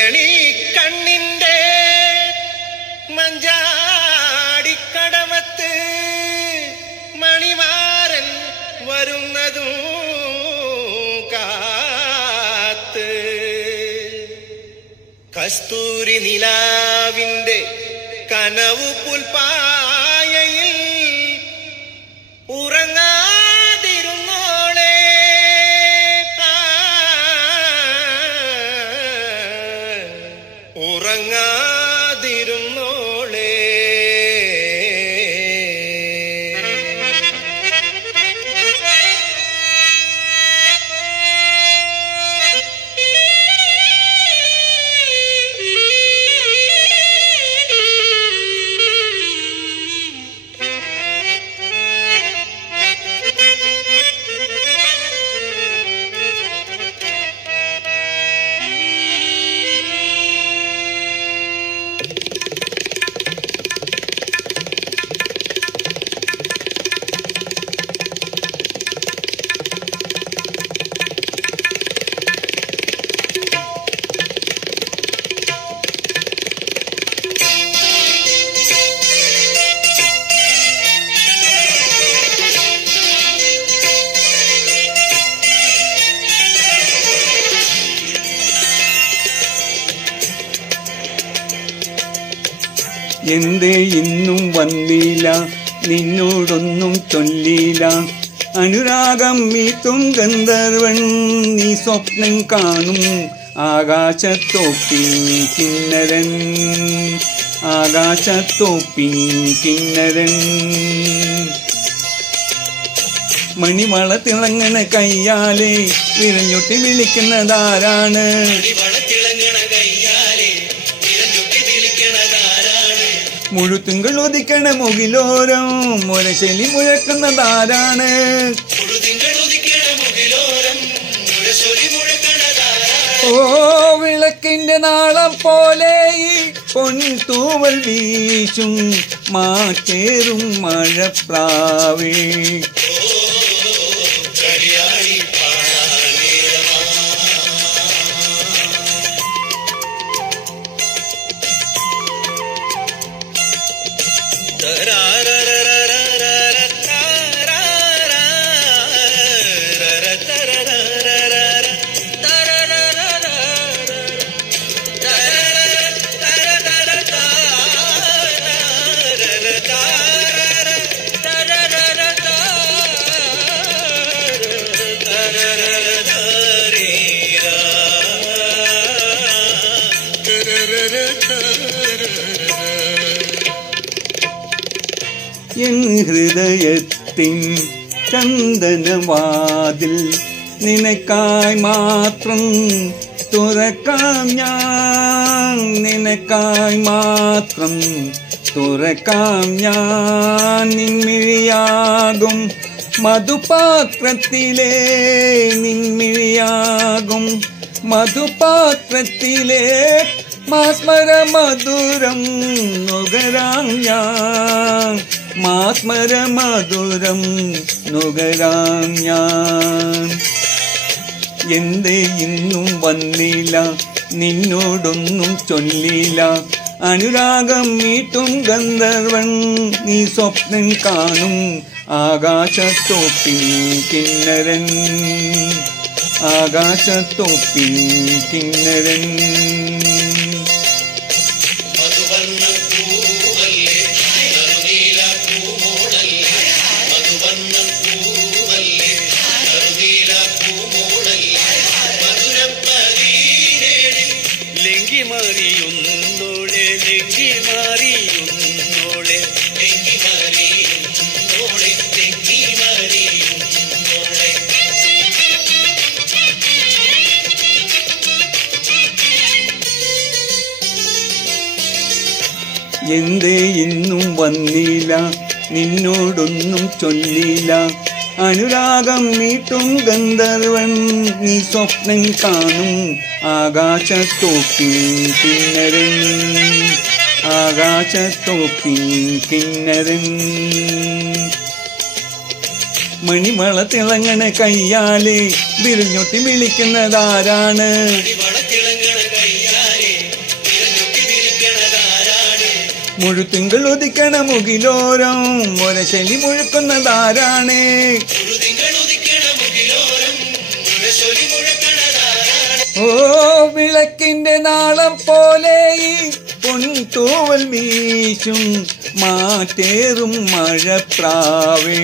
എണി കണ്ണിന്റെ മഞ്ചാടിക്കടമത്ത് മണിമാരൻ വരുന്നതും കാത്ത് കസ്തൂരി നിലാവിന്റെ കനവു പുൽപ്പായയിൽ ഉറങ്ങാതിരുന്നോളെ ഉറങ്ങാതിരുന്നോളെ എന്തേ ഇന്നും വന്നില്ല, നിന്നോടൊന്നും ചൊല്ലില്ല. അനുരാഗം മീട്ടും ഗന്ധർവൻ നീ സ്വപ്നം കാണും ആകാശത്തോപ്പിൻ കിന്നരൻ, ആകാശത്തോപ്പിൻ കിന്നരൻ. മണിവള തിളങ്ങണ കയ്യാലെ വിരഞ്ഞൊട്ടി വിളിക്കുന്നതാരാണ്? മുഴുത്തിങ്കൾ ഒതിക്കണ മുകിലോരം മുരശലി മുഴക്കുന്നതാരാണ്? ഓ വിളക്കിന്റെ നാളം പോലെ ഈ പൊൻതൂവൽ വീശും മാറ്റേറും മഴപ്രാവേ. എൻ ഹൃദയത്തിൻ ചന്ദനവാതിൽ നിനക്കായി മാത്രം തുറക്കാം ഞാൻ, നിനക്കായി മാത്രം തുറക്കാം ഞാൻ. നിൻമിഴിയാകും മധുപാത്രത്തിലെ, നിൻമിഴിയാകും മധുപാത്രത്തിലെ മാസ്മര മധുരം നുകരാം ഞാൻ, മാസ്മര മധുരം നുകരാം ഞാൻ. എന്തേ ഇന്നും വന്നില്ല, നിന്നോടൊന്നും ചൊല്ലില്ല. അനുരാഗം മീട്ടും ഗന്ധർവൻ നീ സ്വപ്നം കാണും ആകാശത്തോപ്പിൻ കിന്നരൻ, ആകാശത്തോപ്പിൻ കിന്നരൻ. ലെങ്കിമാറിയുന്നോളെ ലെങ്കിമാറിയുന്നോളെ ലെങ്കിമാറിയുന്നോളെ ലെങ്കിമാറിയുന്നോളെ. എന്തേ ഇന്നും വന്നില്ല, നിന്നോടൊന്നും ചൊല്ലില്ല. അനുരാഗം മീട്ടും ഗന്ധർവൻ നീ സ്വപ്നം കാണും ആകാശത്തോപ്പിൻ കിന്നരൻ, ആകാശത്തോപ്പിൻ കിന്നരൻ. മണിമള തിളങ്ങണ കയ്യാലെ വിരിഞ്ഞൊട്ടി വിളിക്കുന്നതാരാണ്? തിളങ്ങണ കയ്യാലെ മുഴുത്തിങ്കൾ ഉദിക്കണ മുകിലോരം മുരശലി മുഴുക്കുന്നതാരാണ്? ഓ വിളക്കിന്റെ നാളം പോലെ ഈ പൊൻതൂവൽ വീശും മാറ്റേറും മഴപ്രാവേ.